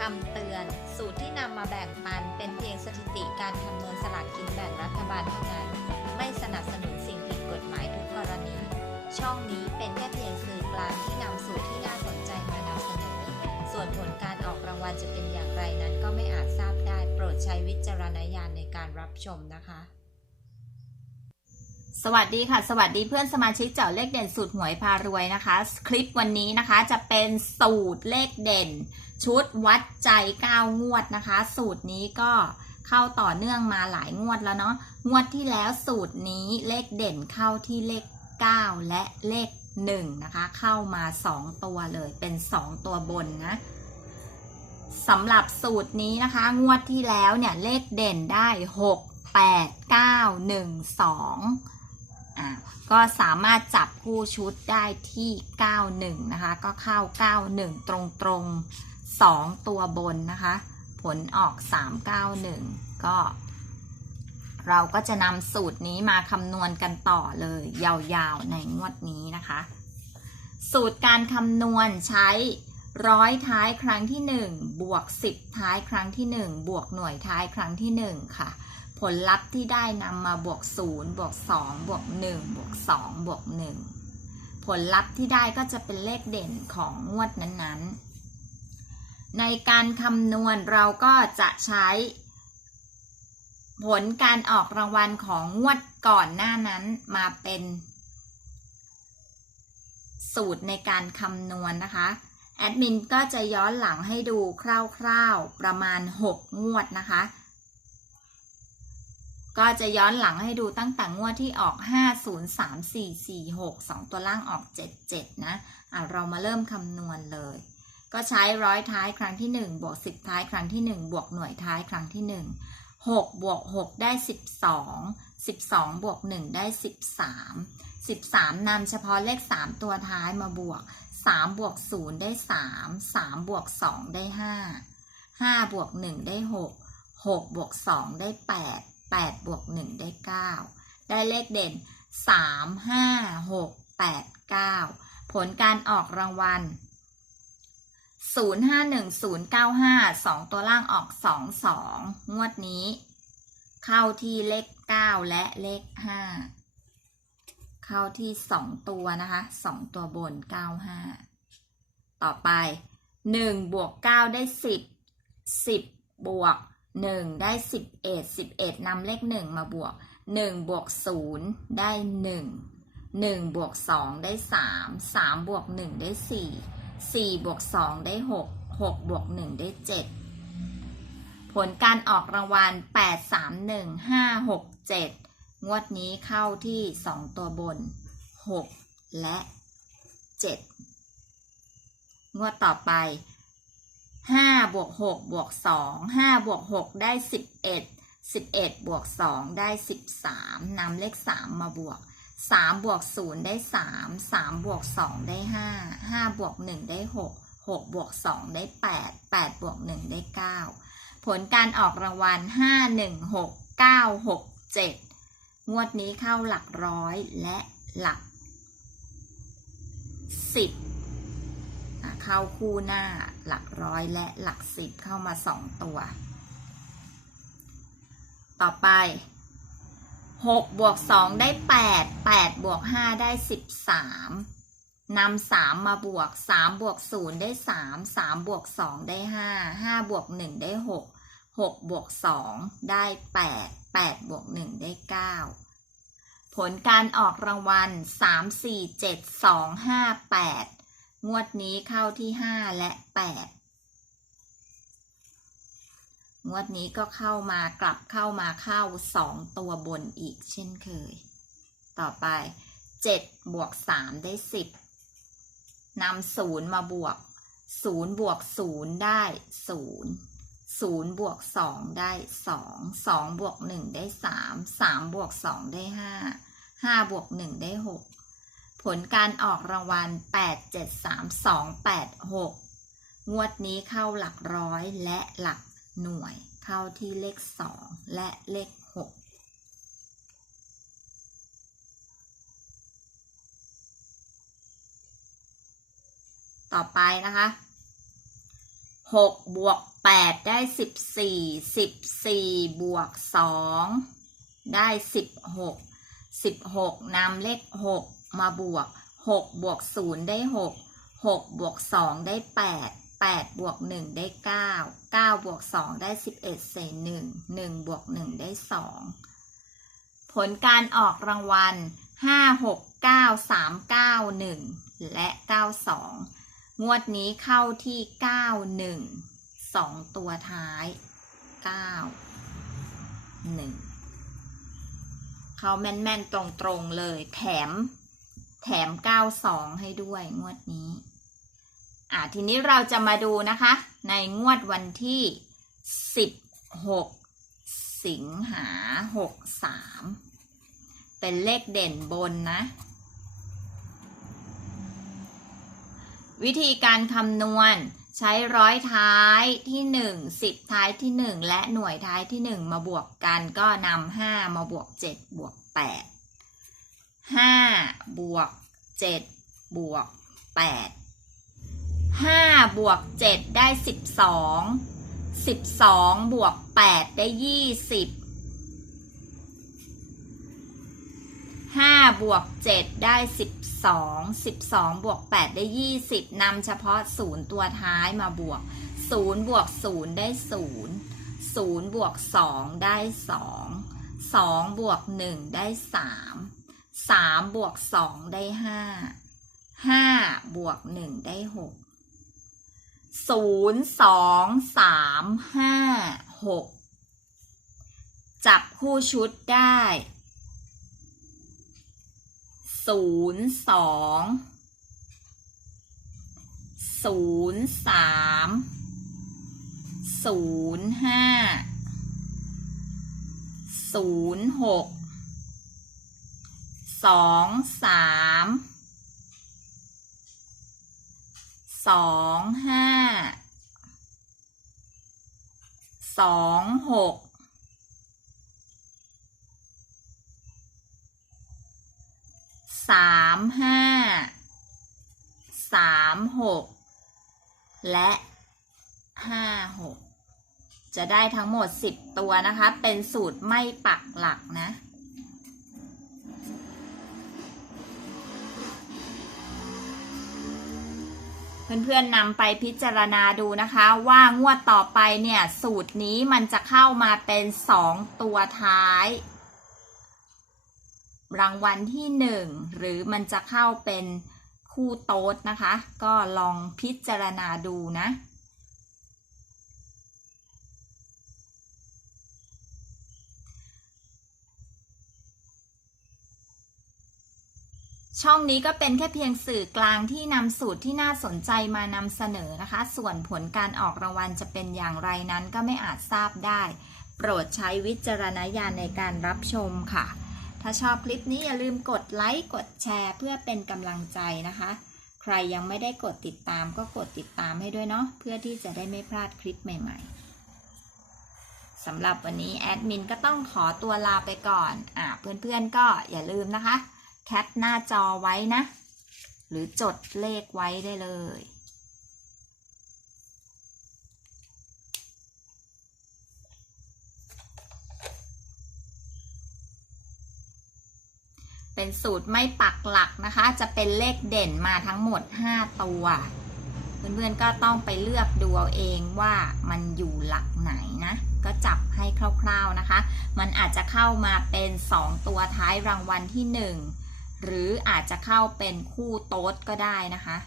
คำเตือน สูตรที่นำมาแบ่งปันเป็นเพียงสถิติการคำนวณสลากกินแบ่งรัฐบาลเท่านั้น ไม่สนับสนุนสิ่งผิดกฎหมายทุกกรณี ช่องนี้เป็นแค่เพียงสื่อกลางที่นำสูตรที่น่าสนใจมานำเสนอ ส่วนผลการออกรางวัลจะเป็นอย่างไรนั้นก็ไม่อาจทราบได้ โปรดใช้วิจารณญาณในการรับชมนะคะ สวัสดีค่ะ สวัสดีเพื่อนสมาชิกเจ้าเลขเด่นสูตรหวยพารวยนะคะ คลิปวันนี้นะคะจะเป็นสูตรเลขเด่น ชุดวัดใจ 9 งวดนะคะ สูตรนี้ก็เข้าต่อเนื่องมาหลายงวดแล้วเนาะงวดที่แล้วสูตรนี้เลขเด่นเข้าที่เลข 9 และเลข 1 นะคะ เข้ามา 2 ตัวเลยเป็น 2 ตัวบนนะสำหรับสูตรนี้นะคะ งวดที่แล้วเนี่ยเลขเด่นได้ 6 8 9 1 2 อะก็สามารถจับคู่ชุดได้ที่ 91 นะคะ ก็เข้า 91 ตรงตรงๆ2ตัวบนนะคะ ผลออก 391 ก็ เราก็จะนำสูตรนี้มาคำนวณกันต่อเลย ยาวๆ ในงวดนี้นะคะ สูตรการคำนวณใช้ร้อยท้ายครั้งที่ 1 บวก 10 ท้ายครั้งที่ 1 บวกหน่วยท้ายครั้งที่ 1 ค่ะ ผลลัพธ์ที่ได้นำมาบวก0บวก2บวก1บวก2บวก1ผลลัพธ์ที่ได้ก็จะเป็นเลขเด่นของงวดนั้นๆ ในการคำนวณเราก็จะใช้ ผลการออกรางวัลของงวดก่อนหน้านั้นมาเป็น สูตรในการคำนวณนะคะแอดมินก็จะย้อนหลังให้ดูคร่าวๆประมาณ 6 งวดนะคะ ก็จะย้อนหลังให้ดูตั้งแต่งวดที่ออก 5 0 3 4 4 6 2 ตัวล่างออก 7 7 นะอะเรามาเริ่มคำนวณเลย ก็ใช้ร้อยท้ายครั้งที่ 1 บวก 10 ท้ายครั้งที่ 1 บวกหน่วยท้ายครั้งที่ 1 6 บวก 6 ได้ 12 12 บวก 1 ได้ 13 13นำเฉพาะเลข 3 ตัวท้ายมาบวก 3 บวก 0 ได้ 3 3 บวก 2 ได้ 5 5 บวก 1 ได้ 6 6 บวก 2 ได้ 8 8 บวก 1 ได้ 9 ได้เลขเด่น 3 5 6 8 9 ผลการออกรางวัล 051095 2 ตัวล่างออก 22 งวดนี้ เข้าที่เลข 9 และเลข 5 เข้าที่ 2 ตัวนะคะ 2 ตัวบน 95 ต่อไป 1 บวก 9 ได้ 10 10 บวก 1 ได้ 11 11นำเลข 1 มาบวก 1 บวก 0 ได้ 1 1 บวก 2 ได้ 3 3 บวก 1 ได้ 4 4 บวก 2 ได้ 6 6 บวก 1 ได้ 7 ผลการออกรางวัล 8 3 1 5 6 7 งวดนี้เข้าที่ 2 ตัวบน 6 และ 7 งวดต่อไป 5บวก6บวก2 5บวก6ได้11 11บวก2ได้13นำเลข3มาบวก3บวก0ได้3 3บวก2ได้5 5บวก1ได้6 6บวก2ได้8 8บวก1ได้9ผลการออกรางวัล5 1 6 9 6 7งวดนี้เข้าหลักร้อยและหลัก10อะ เข้าคู่หน้าหลักร้อยและหลักสิบเข้ามาสองตัว ต่อไปหกบวกสองได้แปดแปดบวกห้าได้สิบสามนำสามมาบวกสามบวกศูนย์ได้สามสามบวกสองได้ห้าห้าบวกหนึ่งได้หกหกบวกสองได้แปดแปดบวกหนึ่งได้เก้าผลการออกรางวัลสามสี่เจ็ดสองห้าแปด งวดนี้เข้าที่ห้าและแปดงวดนี้ก็เข้ามากลับเข้ามาเข้าสองตัวบนอีกเช่นเคย ต่อไปเจ็ดบวกสามได้สิบนำศูนย์มาบวกศูนย์บวกศูนย์ได้ศูนย์ศูนย์บวกสองได้สองสองบวกหนึ่งได้สามสามบวกสองได้ห้าห้าบวกหนึ่งได้หก ผลการออกรางวัล 8 7 3 2 8 6 งวดนี้เข้าหลักร้อยและหลักหน่วย เข้าที่เลข 2 และเลข 6ต่อไปนะคะ6บวกแปดได้สิบสี่สิบสี่บวกสองได้สิบหกสิบหกนำเลขหก มาบวกหกบวกศูนย์ได้หกหกบวกสองได้แปดแปดบวกหนึ่งได้เก้าเก้าบวกสองได้สิบเอ็ดเศษหนึ่งหนึ่งบวกหนึ่งได้สองผลการออกรางวัลห้าหกเก้าสามเก้าหนึ่งและเก้าสองงวดนี้เข้าที่ 91 2 ตัวท้าย 9 1 เขาแม่น ๆ ตรง ๆ เลยแถม แถม 92 ให้ด้วยงวดนี้ อ่าทีนี้เราจะมาดูนะคะ ในงวดวันที่ 16 สิงหา 63 เป็นเลขเด่นบนนะ วิธีการคำนวณใช้ร้อยท้ายที่หนึ่งสิบท้ายที่หนึ่งและหน่วยท้ายที่หนึ่งมาบวกกันก็นำห้ามาบวกเจ็ดบวกแปด ห้าบวกเจ็ดบวกแปดห้าบวกเจ็ดได้สิบสองสิบสองบวกแปดได้ยี่สิบห้าบวกเจ็ดได้สิบสองสิบสองบวกแปดได้ยี่สิบนำเฉพาะศูนย์ตัวท้ายมาบวกศูนย์บวกศูนย์ได้ศูนย์ศูนย์บวกสองได้สองสองบวกหนึ่งได้สาม สามบวกสองได้ห้าห้าบวกหนึ่งได้หกศูนย์สองสามห้าหกจับคู่ชุดได้ศูนย์สองศูนย์สามศูนย์ห้าศูนย์หก สองสามสองห้าสองหกสามห้าสามหกและห้าหกจะได้ทั้งหมดสิบตัวนะคะ เป็นสูตรไม่ปักหลักนะ เพื่อนๆนำไปพิจารณาดูนะคะ ว่างวดต่อไปเนี่ยสูตรนี้มันจะเข้ามาเป็นสองตัวท้าย รางวัลที่หนึ่งหรือมันจะเข้าเป็นคู่โต๊ดนะคะ ก็ลองพิจารณาดูนะ ช่องนี้ก็เป็นแค่เพียงสื่อกลางที่นำสูตรที่น่าสนใจมานำเสนอนะคะ ส่วนผลการออกรางวัลจะเป็นอย่างไรนั้นก็ไม่อาจทราบได้ โปรดใช้วิจารณญาณในการรับชมค่ะ ถ้าชอบคลิปนี้อย่าลืมกดไลค์กดแชร์เพื่อเป็นกำลังใจนะคะ ใครยังไม่ได้กดติดตามก็กดติดตามให้ด้วยเนาะเพื่อที่จะได้ไม่พลาดคลิปใหม่ ๆสำหรับวันนี้แอดมินก็ต้องขอตัวลาไปก่อน อ่าเพื่อนๆก็อย่าลืมนะคะ แคปหน้าจอไว้นะ หรือจดเลขไว้ได้เลย เป็นสูตรไม่ปักหลักนะคะ จะเป็นเลขเด่นมาทั้งหมด 5 ตัว เพื่อนๆก็ต้องไปเลือกดูเอาเองว่ามันอยู่หลักไหนนะ ก็จับให้คร่าวๆนะคะ มันอาจจะเข้ามาเป็น 2 ตัวท้ายรางวัลที่ 1 หรืออาจจะเข้าเป็นคู่โต๊ดก็ได้นะคะ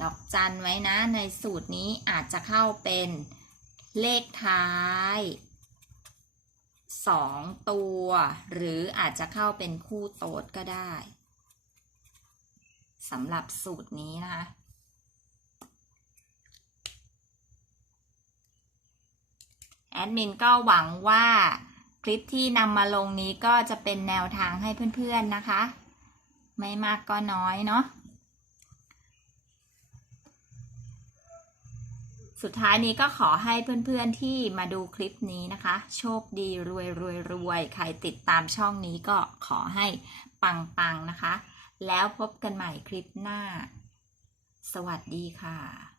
ดอกจันไว้นะในสูตรนี้อาจจะเข้าเป็นเลขท้ายสองตัว หรืออาจจะเข้าเป็นคู่โต๊ดก็ได้สำหรับสูตรนี้นะคะแอดมินก็หวังว่า คลิปที่นำมาลงนี้ก็จะเป็นแนวทางให้เพื่อนๆนะคะ ไม่มากก็น้อยเนาะสุดท้ายนี้ก็ขอให้เพื่อนๆที่มาดูคลิปนี้นะคะ โชคดีรวยรวยรวยใครติดตามช่องนี้ก็ขอให้ปังๆนะคะ แล้วพบกันใหม่คลิปหน้า สวัสดีค่ะ